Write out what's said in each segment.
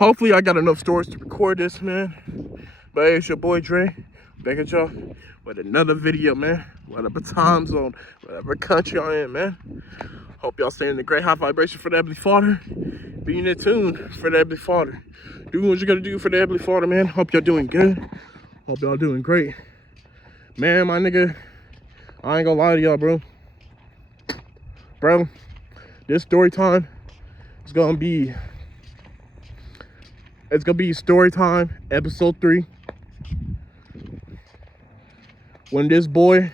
Hopefully I got enough storage to record this, man. But hey, it's your boy Dre, back at y'all with another video, man. Whatever time zone, whatever country y'all in, man. Hope y'all staying in the great high vibration for the Heavenly Father. Being in tune for the Heavenly Father. Doing what you gotta do for the Heavenly Father, man. Hope y'all doing good. Hope y'all doing great. Man, my nigga, I ain't gonna lie to y'all, bro. Bro, this story time is gonna be... It's gonna be story time, episode 3. When this boy,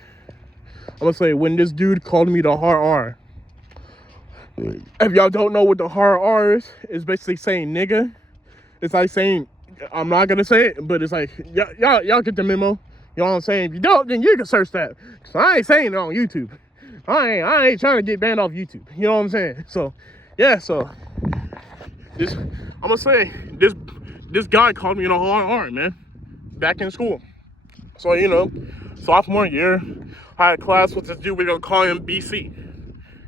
when this dude called me the hard R. If y'all don't know what the hard R is, it's basically saying nigga. It's like saying, I'm not gonna say it, but it's like, y'all get the memo. You know what I'm saying? If you don't, then you can search that. So I ain't saying it on YouTube. I ain't trying to get banned off YouTube. You know what I'm saying? So, yeah, so this guy called me in a hard R, man, back in school. So, you know, sophomore year, I had class with this dude, we're gonna call him BC.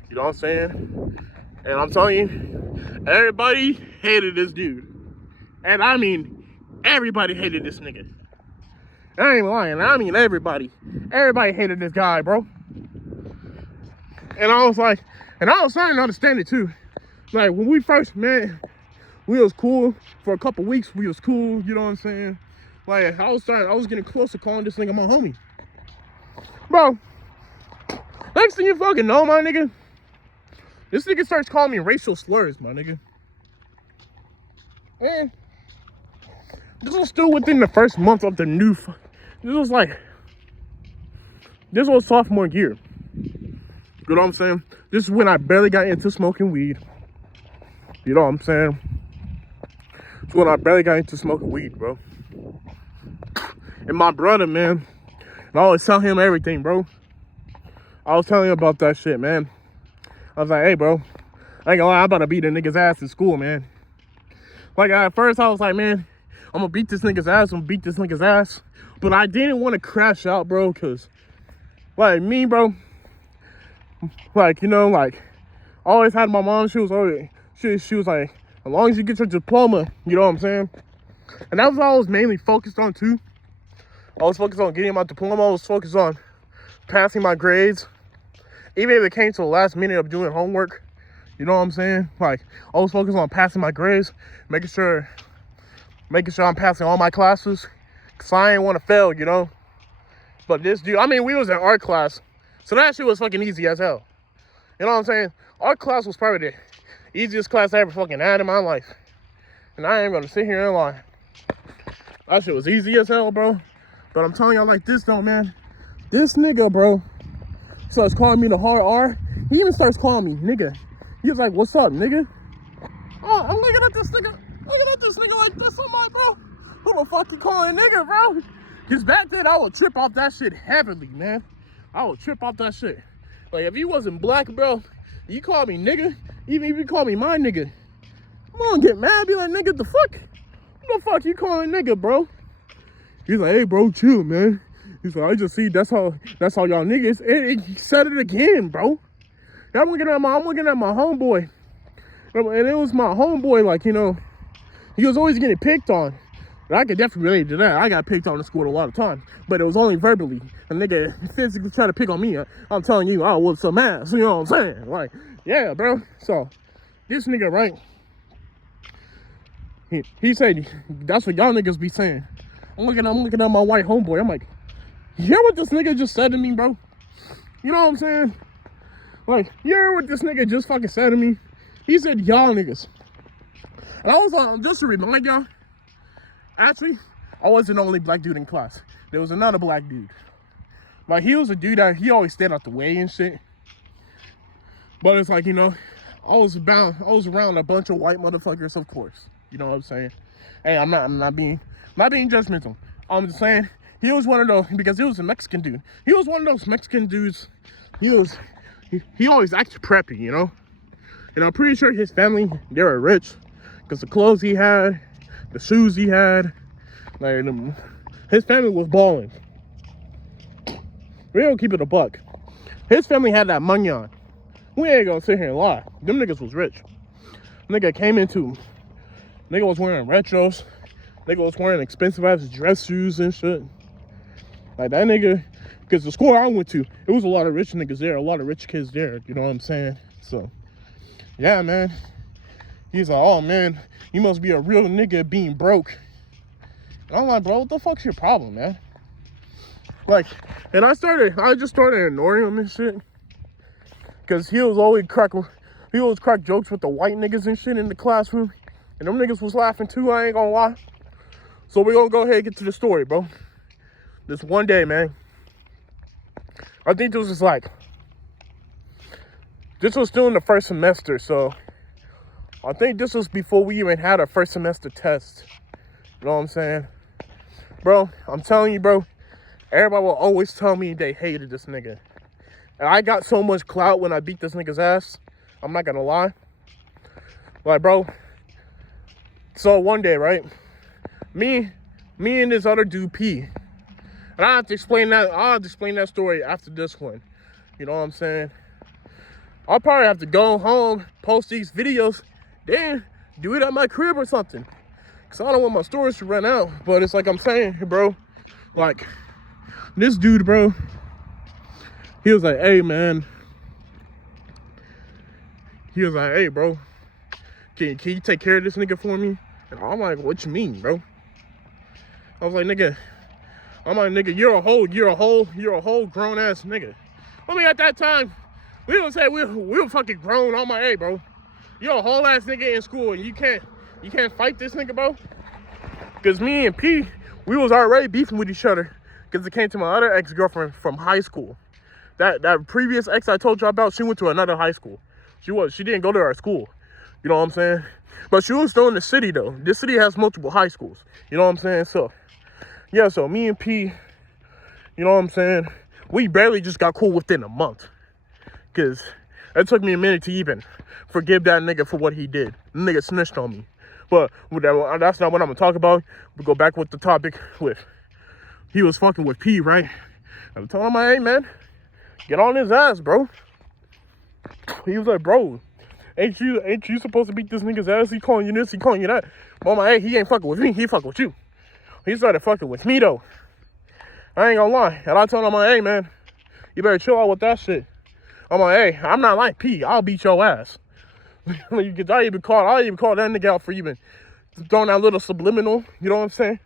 You know what I'm saying? And I'm telling you, everybody hated this dude. And I mean, everybody hated this nigga. I ain't lying, I mean everybody. Everybody hated this guy, bro. And I was starting to understand it too. Like, when we first met, we was cool for a couple weeks. We was cool, you know what I'm saying? Like, I was getting close to calling this nigga my homie. Bro, next thing you fucking know, my nigga, this nigga starts calling me racial slurs, my nigga. And this was still within the first month of the new, this was sophomore year. You know what I'm saying? This is when I barely got into smoking weed. You know what I'm saying? It's when I barely got into smoking weed, bro. And my brother, man, I always tell him everything, bro. I was telling him about that shit, man. I was like, hey, bro, I ain't gonna lie, I'm about to beat a nigga's ass in school, man. Like, at first, I was like, man, I'm gonna beat this nigga's ass, But I didn't want to crash out, bro, because, like, me, bro, like, you know, like, I always had my mom, she was like, as long as you get your diploma, you know what I'm saying? And that was what I was mainly focused on, too. I was focused on getting my diploma. I was focused on passing my grades. Even if it came to the last minute of doing homework, you know what I'm saying? Like, I was focused on passing my grades, making sure I'm passing all my classes, because I ain't want to fail, you know? But this dude, I mean, we was in art class, so that shit was fucking easy as hell. You know what I'm saying? Art class was probably the easiest class I ever fucking had in my life. And I ain't gonna sit here and lie. That shit was easy as hell, bro. But I'm telling y'all like this though, man. This nigga, bro, starts calling me the hard R. He even starts calling me nigga. He was like, what's up, nigga? Oh, I'm looking at this nigga like this. I'm like, bro, who the fuck you calling nigga, bro? Because back then, I would trip off that shit heavily, man. I would trip off that shit. Like, if you wasn't black, bro, you call me nigga, even if you call me my nigga, I'm gonna get mad, be like, nigga, the fuck? Who the fuck you calling nigga, bro? He's like, hey, bro, chill, man. He's like, I just see that's how y'all niggas. And he said it again, bro. And I'm looking at my homeboy. And it was my homeboy, like, you know, he was always getting picked on. And I could definitely relate to that. I got picked on in school a lot of times. But it was only verbally. A nigga physically tried to pick on me. I'm telling you, I whooped some ass. You know what I'm saying? Like, yeah, bro. So, this nigga, right? He said, that's what y'all niggas be saying. I'm looking at my white homeboy. I'm like, you hear what this nigga just said to me, bro? You know what I'm saying? Like, you hear what this nigga just fucking said to me? He said, y'all niggas. And I was just to remind y'all, actually, I wasn't the only black dude in class. There was another black dude. Like, he was a dude that he always stayed out the way and shit. But it's like, you know, I was around a bunch of white motherfuckers, of course. You know what I'm saying? Hey, I'm not being judgmental. I'm just saying, he was one of those, because he was a Mexican dude. He was one of those Mexican dudes. He always acted preppy, you know? And I'm pretty sure his family, they were rich. Because the clothes he had, the shoes he had, like, his family was balling. We don't keep it a buck. His family had that money on. We ain't gonna sit here and lie. Them niggas was rich. Nigga came into Nigga was wearing retros. Nigga was wearing expensive ass dress shoes and shit. Like that nigga, because the school I went to, it was a lot of rich niggas there, a lot of rich kids there, you know what I'm saying? So, yeah, man. He's like, oh man, you must be a real nigga being broke. And I'm like, bro, what the fuck's your problem, man? Like, and I just started ignoring him and shit. Cause he was crack jokes with the white niggas and shit in the classroom. And them niggas was laughing too, I ain't gonna lie. So we gonna go ahead and get to the story, bro. This one day, man. I think this was still in the first semester, so I think this was before we even had our first semester test. You know what I'm saying? Bro, I'm telling you, bro, everybody will always tell me they hated this nigga. And I got so much clout when I beat this nigga's ass. I'm not gonna lie. Like, bro, so one day, right? Me and this other dude, P. And I'll have to explain that story after this one. You know what I'm saying? I'll probably have to go home, post these videos, then do it at my crib or something. Cause I don't want my storage to run out. But it's like I'm saying, bro, like, this dude, bro, he was like, hey, man. He was like, hey, bro, can you take care of this nigga for me? And I'm like, what you mean, bro? I was like, nigga, you're a whole grown ass nigga. I mean, at that time, we would say we were fucking grown. I'm like, hey, bro, you're a whole ass nigga in school and you can't fight this nigga, bro. Cause me and P, we was already beefing with each other. Cause it came to my other ex-girlfriend from high school. That previous ex I told you about, she went to another high school. She didn't go to our school. You know what I'm saying? But she was still in the city though. This city has multiple high schools. You know what I'm saying? So, yeah, so me and P, you know what I'm saying? We barely just got cool within a month. Cause it took me a minute to even forgive that nigga for what he did. The nigga snitched on me. But that's not what I'm gonna talk about. We go back with the topic with, he was fucking with P, right? I'm telling him, hey man, get on his ass, bro. He was like, bro, ain't you supposed to beat this nigga's ass? He calling you this, he calling you that. But I'm like, hey, he ain't fucking with me, he fucking with you. He started fucking with me though. I ain't gonna lie. And I told him, hey man, you better chill out with that shit. I'm like, hey, I'm not like P, I'll beat your ass. I even called that nigga out for even throwing that little subliminal, you know what I'm saying?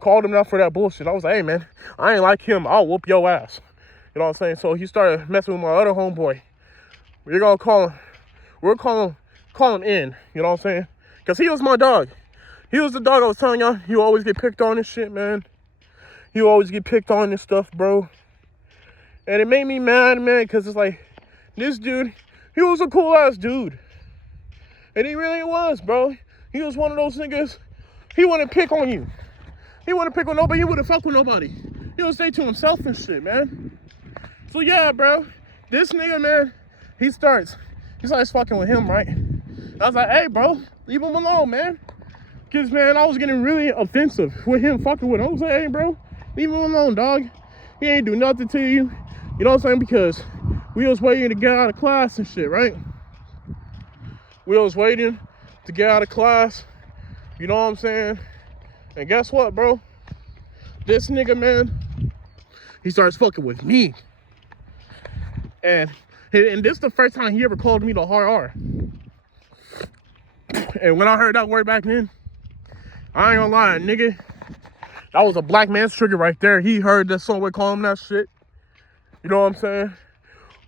Called him out for that bullshit. I was like, hey man, I ain't like him, I'll whoop your ass. You know what I'm saying? So he started messing with my other homeboy. We'll call him in, you know what I'm saying? Cause he was my dog. He was the dog I was telling y'all, he always get picked on and shit, man. He always get picked on and stuff, bro. And it made me mad, man, cause it's like, this dude, he was a cool ass dude. And he really was, bro. He was one of those niggas, he wouldn't pick on you. He wouldn't pick on nobody, he wouldn't fuck with nobody. He would stay to himself and shit, man. So yeah, bro, this nigga, man, he starts fucking with him, right? I was like, hey, bro, leave him alone, man. Cause, man, I was getting really offensive with him fucking with him. I was like, hey, bro, leave him alone, dog. He ain't do nothing to you. You know what I'm saying? Because we was waiting to get out of class and shit, right? We was waiting to get out of class. You know what I'm saying? And guess what, bro? This nigga, man, he starts fucking with me. And this is the first time he ever called me the hard R. And when I heard that word back then, I ain't gonna lie, nigga, that was a black man's trigger right there. He heard that someone call him that shit. You know what I'm saying?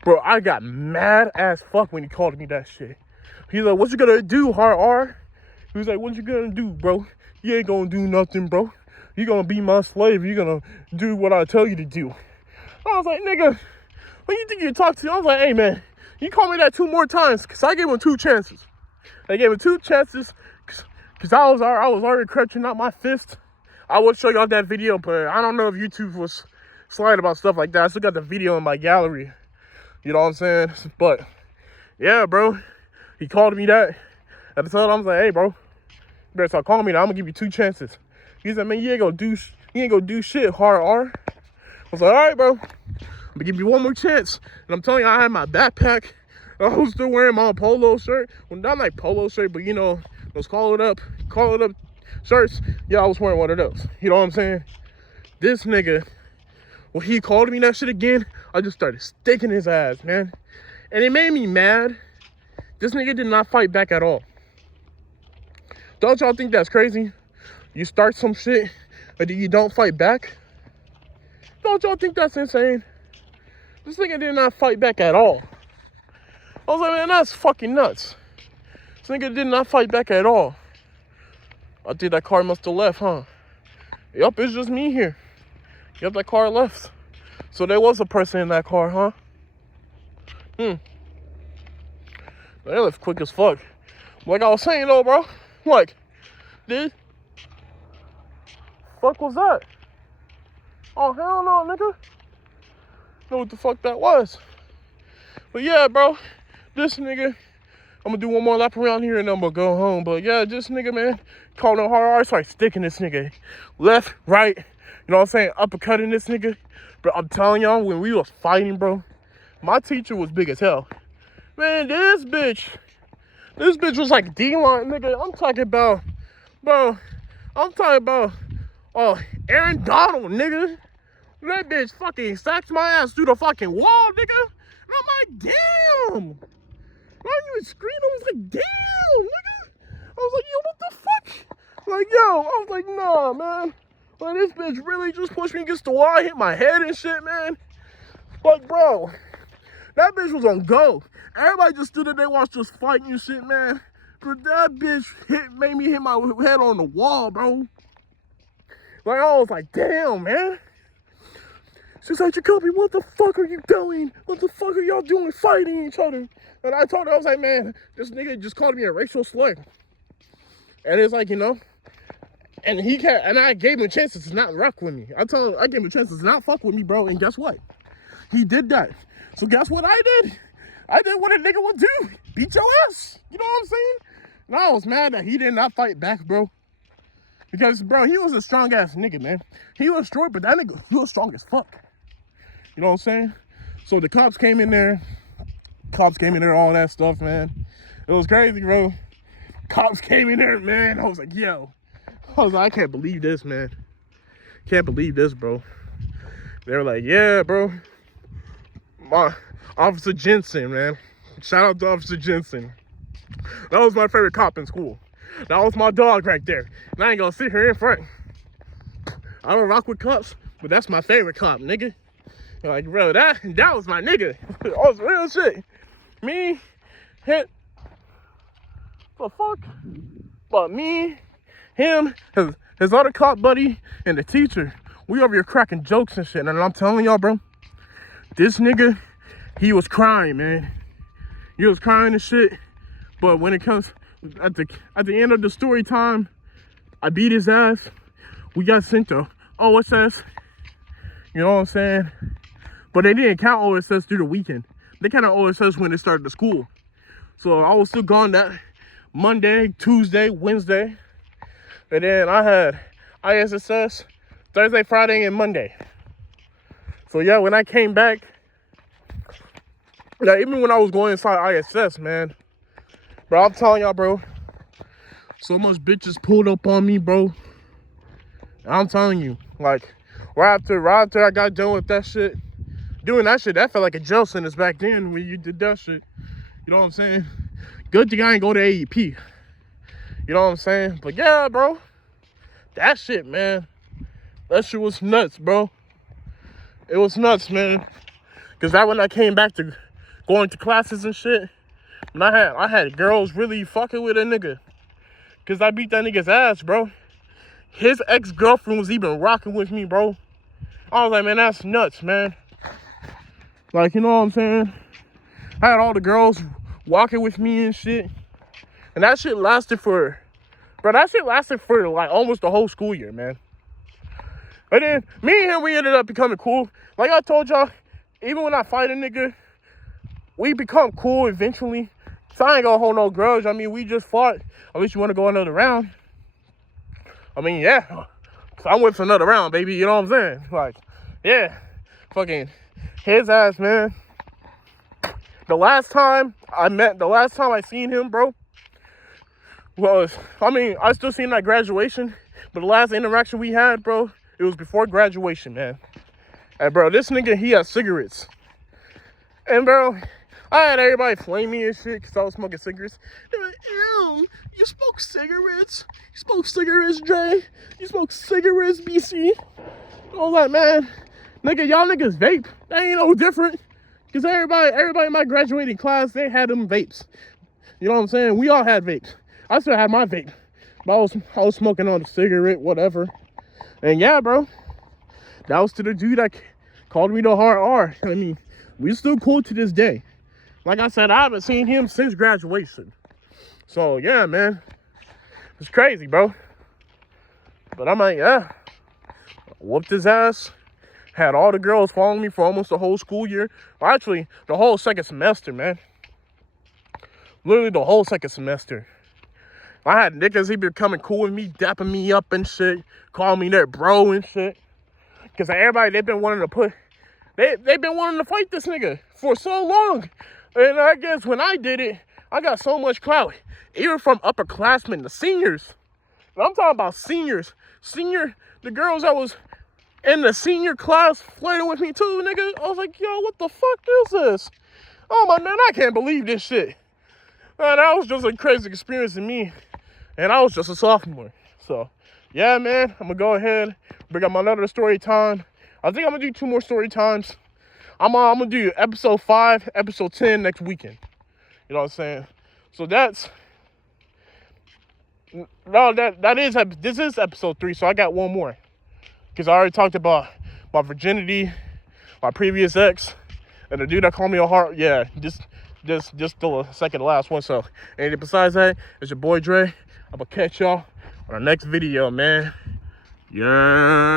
Bro, I got mad as fuck when he called me that shit. He's like, what you gonna do, hard R? He was like, what you gonna do, bro? You ain't gonna do nothing, bro. You gonna be my slave. You gonna do what I tell you to do. I was like, nigga, when you think you talk to me? I was like, hey, man, you call me that 2 more times, because I gave him 2 chances. I gave him 2 chances, because I was already crunching out my fist. I would show y'all that video, but I don't know if YouTube was slide about stuff like that. I still got the video in my gallery. You know what I'm saying? But, yeah, bro, he called me that. At the time, I was like, hey, bro, you better start calling me now. I'm going to give you 2 chances. He said, man, you ain't gonna do shit, hard R. I was like, all right, bro. I'm gonna give you 1 more chance. And I'm telling you, I had my backpack. I was still wearing my polo shirt. Well, not like polo shirt, but you know, Those call it up shirts. Yeah, I was wearing one of those. You know what I'm saying? This nigga, when he called me that shit again, I just started sticking his ass, man. And it made me mad. This nigga did not fight back at all. Don't y'all think that's crazy? You start some shit and then you don't fight back? Don't y'all think that's insane? This nigga did not fight back at all. I was like, man, that's fucking nuts. This nigga did not fight back at all. I think that car must have left, huh? Yup, it's just me here. Yup, that car left. So there was a person in that car, huh? They left quick as fuck. Like I was saying though, bro. Like, dude. Fuck was that? Oh, hell no, nigga. Know what the fuck that was. But yeah, bro. This nigga, I'm gonna do one more lap around here and then I'm gonna go home. But yeah, this nigga, man, calling him hard. I started sticking this nigga. Left, right, you know what I'm saying? Uppercutting this nigga. But I'm telling y'all, when we was fighting, bro, my teacher was big as hell. Man, this bitch was like D-line, nigga. I'm talking about, Aaron Donald, nigga. That bitch fucking sacks my ass through the fucking wall, nigga. And I'm like, damn. Why you even screaming? I was like, damn, nigga. I was like, yo, what the fuck? Like, yo, I was like, nah, man. Like, this bitch really just pushed me against the wall, hit my head and shit, man. Like, bro, that bitch was on go. Everybody just stood there, they watched us fighting and shit, man. But that bitch made me hit my head on the wall, bro. Like, I was like, damn, man. She's like, Jacoby, what the fuck are you doing? What the fuck are y'all doing fighting each other? And I told her, I was like, man, this nigga just called me a racial slur. And it's like, you know, and I gave him a chance to not rock with me. I gave him a chance to not fuck with me, bro. And guess what? He did that. So guess what I did? I did what a nigga would do. Beat your ass. You know what I'm saying? And I was mad that he did not fight back, bro. Because, bro, he was a strong ass nigga, man. He was short, but that nigga, he was strong as fuck. You know what I'm saying? So the cops came in there, all that stuff, man. It was crazy, bro. Cops came in there, man. I was like, yo. I was like, I can't believe this, man. Can't believe this, bro. They were like, yeah, bro. My Officer Jensen, man. Shout out to Officer Jensen. That was my favorite cop in school. That was my dog right there. And I ain't gonna sit here in front. I don't rock with cops, but that's my favorite cop, nigga. Like, bro, that was my nigga. That was real shit. Me, him, the fuck? But me, him, his other cop buddy, and the teacher, we over here cracking jokes and shit. And I'm telling y'all, bro, this nigga, he was crying, man. He was crying and shit. But when it comes at the end of the story time, I beat his ass. We got sent to OSS. You know what I'm saying? But they didn't count OSS through the weekend. They counted OSS when they started the school. So I was still gone that Monday, Tuesday, Wednesday. And then I had ISSS Thursday, Friday, and Monday. So yeah, when I came back, yeah, even when I was going inside ISS, man, bro, I'm telling y'all, bro, so much bitches pulled up on me, bro. I'm telling you, like, right after I got done with that shit, doing that shit, that felt like a jail sentence back then when you did that shit. You know what I'm saying? Good thing I ain't go to AEP. You know what I'm saying? But yeah, bro, that shit, man, that shit was nuts, bro. It was nuts, man. Cause that when I came back to going to classes and shit, and I had girls really fucking with a nigga. Cause I beat that nigga's ass, bro. His ex-girlfriend was even rocking with me, bro. I was like, man, that's nuts, man. Like, you know what I'm saying? I had all the girls walking with me and shit. And that shit lasted for like almost the whole school year, man. And then me and him, we ended up becoming cool. Like I told y'all, even when I fight a nigga, we become cool eventually. So I ain't gonna hold no grudge. I mean, we just fought. At least you wanna go another round. I mean, yeah. So I'm with another round, baby. You know what I'm saying? Like, yeah. Fucking his ass, man. The last time I seen him, bro, Well, I mean, I still seen that graduation, but the last interaction we had, bro, it was before graduation, man. And bro, this nigga, he had cigarettes. And bro, I had everybody flame me and shit because I was smoking cigarettes. They were like, ew, you smoke cigarettes? You smoke cigarettes, Dre? You smoke cigarettes, BC? I was like, man, nigga, y'all niggas vape. That ain't no different. Because everybody in my graduating class, they had them vapes. You know what I'm saying? We all had vapes. I still had my vape. But I was smoking on a cigarette, whatever. And yeah, bro, that was to the dude that called me the hard R. I mean, we still cool to this day. Like I said, I haven't seen him since graduation. So yeah, man, it's crazy, bro. But I'm like, yeah, whooped his ass. Had all the girls following me for almost the whole school year. Well, actually, the whole second semester, man. Literally the whole second semester. I had niggas, he been coming cool with me, dapping me up and shit, calling me their bro and shit. Cause everybody, they've been wanting to fight this nigga for so long. And I guess when I did it, I got so much clout. Even from upperclassmen to seniors. And I'm talking about seniors. The girls that was in the senior class flirting with me too, nigga. I was like, yo, what the fuck is this? Oh my man, I can't believe this shit. Man, that was just a crazy experience to me. And I was just a sophomore. So, yeah, man, I'm going to go ahead, bring up my another story time. I think I'm going to do 2 more story times. I'm going to do episode 5, episode 10 next weekend. You know what I'm saying? So this is episode 3, so I got 1 more. Because I already talked about my virginity, my previous ex, and the dude that called me a heart. Yeah, just the second to last one. So, and besides that, it's your boy Dre. I'm gonna catch y'all on the next video, man. Yeah.